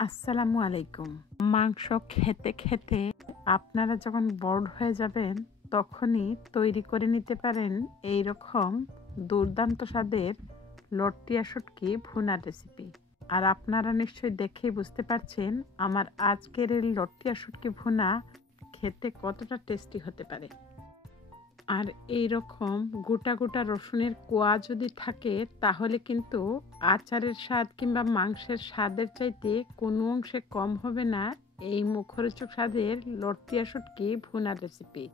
আসসালামু আলাইকুম। মাংস খেতে খেতে আপনারা যখন বোর্ড হয়ে যাবেন তখনই তৈরি করে নিতে পারেন এই রকম দুর্দান্ত স্বাদের লট্টিয়া শুটকি ভুনার রেসিপি। আর আপনারা নিশ্চয়ই দেখেই বুঝতে পারছেন আমার আজকের এই লট্টিয়া শুটকি ভুনা খেতে কতটা টেস্টি হতে পারে। আর এই রকম গোটা গোটা রসুনের কোয়া যদি থাকে তাহলে কিন্তু আচারের স্বাদ কিংবা মাংসের স্বাদের চাইতে কোনো অংশে কম হবে না এই মুখরোচক স্বাদের লট্টিয়া শুটকি ভুনার রেসিপি।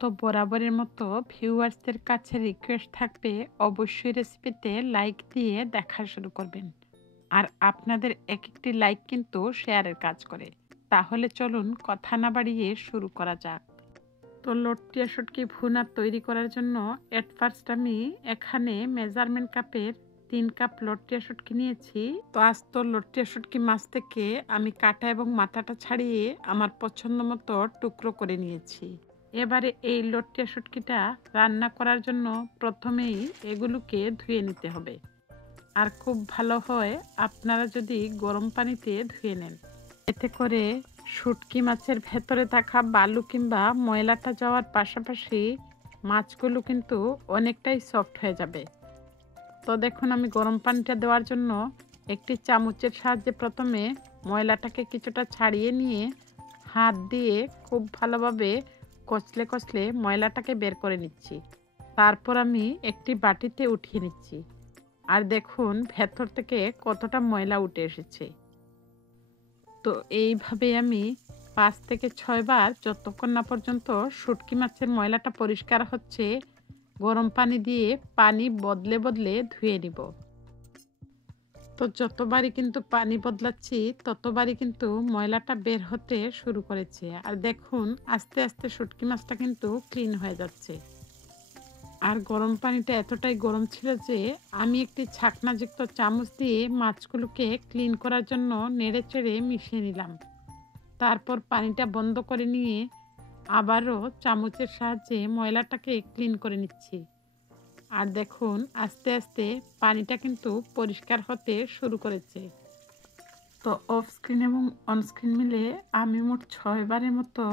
তো বরাবরের মতো ভিউয়ার্সদের কাছে রিকোয়েস্ট থাকবে অবশ্যই রেসিপিতে লাইক দিয়ে দেখা শুরু করবেন। আর আপনাদের এক একটি লাইক কিন্তু শেয়ারের কাজ করে। তাহলে চলুন কথা না বাড়িয়ে শুরু করা যাক। তো লট্টিয়া শুটকি ভুনা তৈরি করার জন্য এট ফার্স্ট আমি এখানে মেজারমেন্ট কাপের 3 কাপ লট্টিয়া শুটকি নিয়েছি। তো আজ তো লট্টিয়া শুটকি মাছ থেকে আমি কাটা এবং মাথাটা ছাড়িয়ে আমার পছন্দ মতো টুকরো করে নিয়েছি। এবারে এই লট্টিয়া শুটকিটা রান্না করার জন্য প্রথমেই এগুলোকে ধুয়ে নিতে হবে। আর খুব ভালো হয় আপনারা যদি গরম পানিতে ধুয়ে নেন, এতে করে শুটকি মাছের ভেতরে থাকা বালু কিংবা ময়লাটা যাওয়ার পাশাপাশি মাছগুলো কিন্তু অনেকটাই সফট হয়ে যাবে। তো দেখুন আমি গরম পানিটা দেওয়ার জন্য একটি চামচের সাহায্যে প্রথমে ময়লাটাকে কিছুটা ছাড়িয়ে নিয়ে হাত দিয়ে খুব ভালোভাবে কচলে কচলে ময়লাটাকে বের করে নিচ্ছি। তারপর আমি একটি বাটিতে উঠিয়ে নিচ্ছি। আর দেখুন ভেতর থেকে কতটা ময়লা উঠে এসেছে। তো এইভাবে আমি 5 থেকে 6 বার যতক্ষণ না পর্যন্ত শুটকি মাছের ময়লাটা পরিষ্কার হচ্ছে গরম পানি দিয়ে পানি বদলে বদলে ধুয়ে নিব। তো যতবারই কিন্তু পানি বদলাচ্ছি ততবারই কিন্তু ময়লাটা বের হতে শুরু করেছে। আর দেখুন আস্তে আস্তে শুটকি মাছটা কিন্তু ক্লিন হয়ে যাচ্ছে। আর গরম পানিটা এতটাই গরম ছিল যে আমি একটি ছাকনাযুক্ত চামচ দিয়ে মাছগুলোকে ক্লিন করার জন্য নেড়ে চেড়ে মিশিয়ে নিলাম। তারপর পানিটা বন্ধ করে নিয়ে আবারও চামচের সাহায্যে ময়লাটাকে ক্লিন করে নিচ্ছি। আর দেখুন আস্তে আস্তে পানিটা কিন্তু পরিষ্কার হতে শুরু করেছে। তো অফ স্ক্রিন এবং অনস্ক্রিন মিলে আমি মোট 6 বারের মতো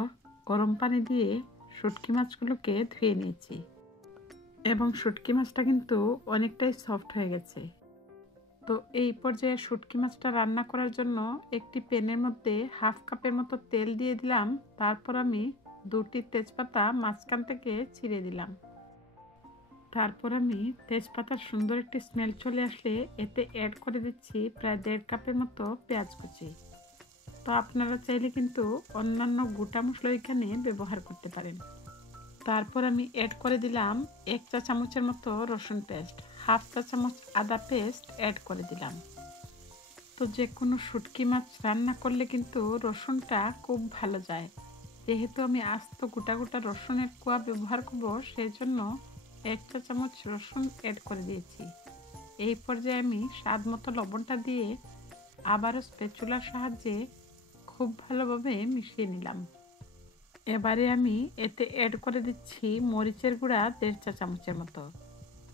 গরম পানি দিয়ে শুটকি মাছগুলোকে ধুয়ে নিয়েছি এবং শুটকি মাছটা কিন্তু অনেকটাই সফট হয়ে গেছে। তো এই পর্যায়ে শুটকি মাছটা রান্না করার জন্য একটি প্যানের মধ্যে হাফ কাপের মতো তেল দিয়ে দিলাম। তারপর আমি 2টি তেজপাতা মাঝখান থেকে ছিঁড়ে দিলাম। তারপর আমি তেজপাতার সুন্দর একটি স্মেল চলে আসলে এতে অ্যাড করে দিচ্ছি প্রায় 1.5 কাপের মতো পেঁয়াজ কুচি। তো আপনারা চাইলে কিন্তু অন্যান্য গোটা মশলা এখানে ব্যবহার করতে পারেন। তারপর আমি অ্যাড করে দিলাম 1 চা চামচের মতো রসুন পেস্ট, হাফ চা চামচ আদা পেস্ট অ্যাড করে দিলাম। তো যে কোনো শুটকি মাছ রান্না করলে কিন্তু রসুনটা খুব ভালো যায়। যেহেতু আমি আস্ত গোটা গোটা রসুনের কোয়া ব্যবহার করব সেই জন্য 1 চা চামচ রসুন অ্যাড করে দিয়েছি। এই পর্যায়ে আমি স্বাদ মতো লবণটা দিয়ে আবারও স্প্যাচুলার সাহায্যে খুব ভালোভাবে মিশিয়ে নিলাম। এবারে আমি এতে অ্যাড করে দিচ্ছি মরিচের গুঁড়া 1.5 চা চামচের মতো।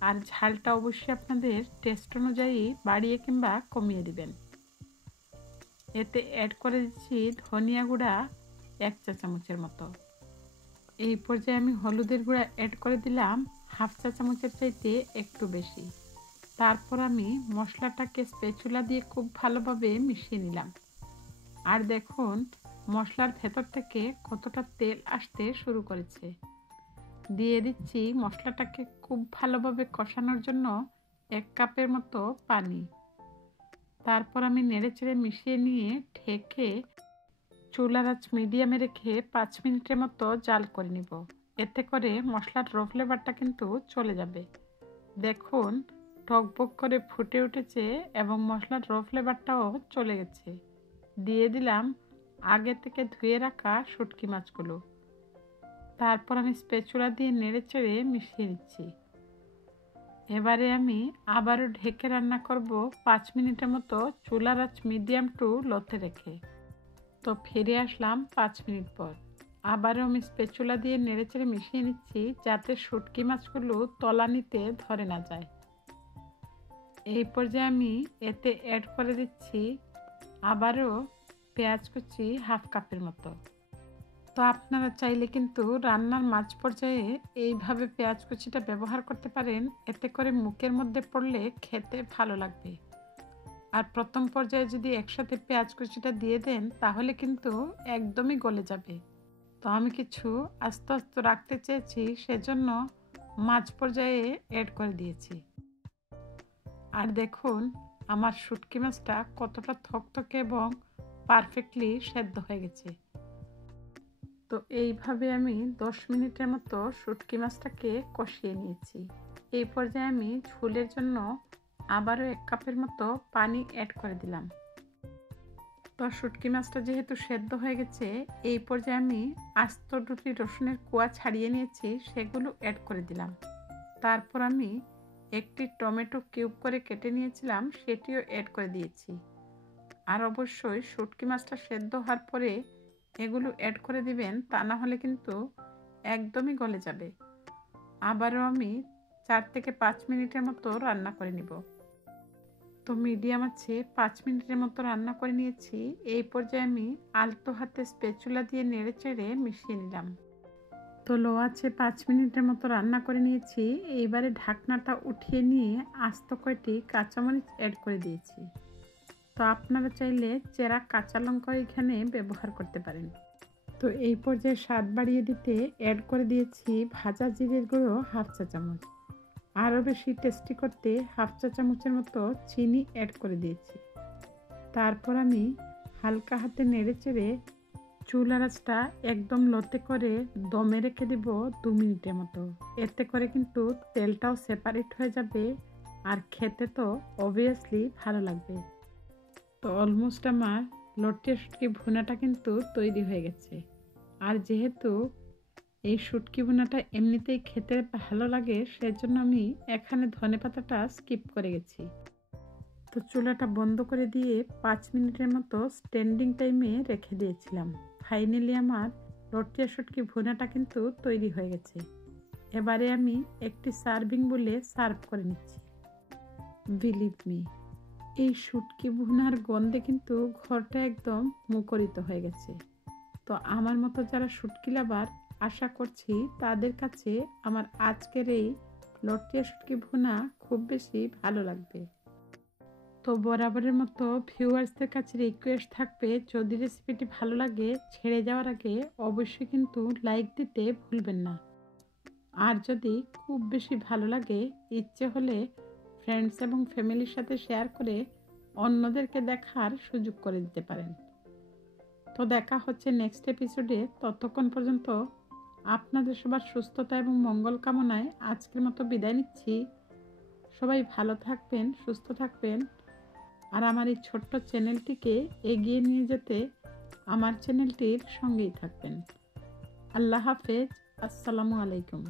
আর ঝালটা অবশ্যই আপনাদের টেস্ট অনুযায়ী বাড়িয়ে কিংবা কমিয়ে দিবেন। এতে অ্যাড করে দিচ্ছি ধনিয়া গুঁড়া 1 চা চামচের মতো। এই পর্যায়ে আমি হলুদের গুঁড়া অ্যাড করে দিলাম হাফ চা চামচের চাইতে একটু বেশি। তারপর আমি মশলাটাকে স্প্যাচুলা দিয়ে খুব ভালোভাবে মিশিয়ে নিলাম। আর দেখুন মশলার ভেতর থেকে কতটা তেল আসতে শুরু করেছে। দিয়ে দিচ্ছি মশলাটাকে খুব ভালোভাবে কষানোর জন্য 1 কাপের মতো পানি। তারপর আমি নেড়েচেড়ে মিশিয়ে নিয়ে ঢেকে চুলার আঁচ মিডিয়ামে রেখে 5 মিনিটের মতো জাল করে নিব। এতে করে মশলার র ফ্লেভারটা কিন্তু চলে যাবে। দেখুন টকবক করে ফুটে উঠেছে এবং মশলার র ফ্লেভারটাও চলে গেছে। দিয়ে দিলাম আগে থেকে ধুয়ে রাখা শুটকি মাছগুলো। তারপর আমি স্প্যাচুলা দিয়ে নেড়েচেড়ে মিশিয়ে নিচ্ছি। এবারে আমি আবারও ঢেকে রান্না করব 5 মিনিটের মতো চুলার আঁচ মিডিয়াম টু লোতে রেখে। তো ফিরে আসলাম 5 মিনিট পর। আবারও আমি স্প্যাচুলা দিয়ে নেড়েচেড়ে মিশিয়ে নিচ্ছি যাতে শুটকি মাছগুলো তলানিতে ধরে না যায়। এই পর্যায়ে আমি এতে অ্যাড করে দিচ্ছি আবারও পেঁয়াজ কুচি হাফ কাপের মতো। তো আপনারা চাইলে কিন্তু রান্নার মাঝ পর্যায়ে এইভাবে পেঁয়াজ কুচিটা ব্যবহার করতে পারেন, এতে করে মুখের মধ্যে পড়লে খেতে ভালো লাগবে। আর প্রথম পর্যায়ে যদি একসাথে পেঁয়াজ কুচিটা দিয়ে দেন তাহলে কিন্তু একদমই গলে যাবে। তো আমি কিছু আস্তে আস্তে রাখতে চেয়েছি, সেজন্য মাঝ পর্যায়ে অ্যাড করে দিয়েছি। আর দেখুন আমার শুটকি মাছটা কতটা থকথকে এবং পারফেক্টলি সেদ্ধ হয়ে গেছে। তো এইভাবে আমি 10 মিনিটের মতো শুটকি মাছটাকে কষিয়ে নিয়েছি। এই পর্যায়ে আমি ঝোলের জন্য আবারও 1 কাপের মতো পানি অ্যাড করে দিলাম। তো শুটকি মাছটা যেহেতু সেদ্ধ হয়ে গেছে, এই পর্যায়ে আমি আস্ত 2টি রসুনের কোয়া ছাড়িয়ে নিয়েছি, সেগুলো অ্যাড করে দিলাম। তারপর আমি একটি টমেটো কিউব করে কেটে নিয়েছিলাম, সেটিও অ্যাড করে দিয়েছি। আর অবশ্যই শুটকি মাছটা সেদ্ধ হওয়ার পরে এগুলো অ্যাড করে দিবেন, তা না হলে কিন্তু একদমই গলে যাবে। আবারও আমি 4 থেকে 5 মিনিটের মতো রান্না করে নিব। তো মিডিয়াম আছে 5 মিনিটের মতো রান্না করে নিয়েছি। এই পর্যায়ে আমি আলতো হাতে স্প্যাচুলা দিয়ে নেড়ে চেড়ে মিশিয়ে নিলাম। তো লো আছে 5 মিনিটের মতো রান্না করে নিয়েছি। এইবারে ঢাকনাটা উঠিয়ে নিয়ে আস্ত কয়টি কাঁচামরিচ অ্যাড করে দিয়েছি। তো আপনারা চাইলে চেরা কাঁচা লঙ্কা এখানে ব্যবহার করতে পারেন। তো এই পর্যায়ে স্বাদ বাড়িয়ে দিতে অ্যাড করে দিয়েছি ভাজা জিরের গুঁড়ো হাফ চা চামচ। আরও বেশি টেস্টি করতে হাফ চা চামচের মতো চিনি অ্যাড করে দিয়েছি। তারপর আমি হালকা হাতে নেড়ে চেড়ে চুলার আঁচটা একদম লোতে করে দমে রেখে দেব 2 মিনিটের মতো। এতে করে কিন্তু তেলটাও সেপারেট হয়ে যাবে আর খেতে তো অবভিয়াসলি ভালো লাগবে। তো অলমোস্ট আমার লটে শুটকি ভুনাটা কিন্তু তৈরি হয়ে গেছে। আর যেহেতু এই শুটকি ভুনাটা এমনিতেই খেতে ভালো লাগে, সেজন্য আমি এখানে ধনেপাতাটা স্কিপ করে গেছি। তো চুলাটা বন্ধ করে দিয়ে 5 মিনিটের মতো স্ট্যান্ডিং টাইমে রেখে দিয়েছিলাম। ফাইনালি আমার লটে শুটকি ভুনাটা কিন্তু তৈরি হয়ে গেছে। এবারে আমি একটি সার্ভিং বলে সার্ভ করে নিচ্ছি। বিলিভ মি, এই শুটকি ভুনার গন্ধে কিন্তু ঘরটা একদম মুখরিত হয়ে গেছে। তো আমার মতো যারা শুটকি লাভার, আশা করছি তাদের কাছে আমার আজকের এই লটে শুটকি ভুনা খুব বেশি ভালো লাগবে। তো বরাবরের মতো ভিউয়ার্সদের কাছে রিকোয়েস্ট থাকবে, যদি রেসিপিটি ভালো লাগে ছেড়ে যাওয়ার আগে অবশ্যই কিন্তু লাইক দিতে ভুলবেন না। আর যদি খুব বেশি ভালো লাগে, ইচ্ছে হলে ফ্রেন্ডস এবং ফ্যামিলির সাথে শেয়ার করে অন্যদেরকে দেখার সুযোগ করে দিতে পারেন। তো দেখা হচ্ছে নেক্সট এপিসোডে। ততক্ষণ পর্যন্ত আপনাদের সবার সুস্থতা এবং মঙ্গল কামনায় আজকের মতো বিদায় নিচ্ছি। সবাই ভালো থাকবেন, সুস্থ থাকবেন। আর আমার এই ছোট্ট চ্যানেলটিকে এগিয়ে নিয়ে যেতে আমার চ্যানেলটির সঙ্গেই থাকবেন। আল্লাহ হাফেজ। আসসালামু আলাইকুম।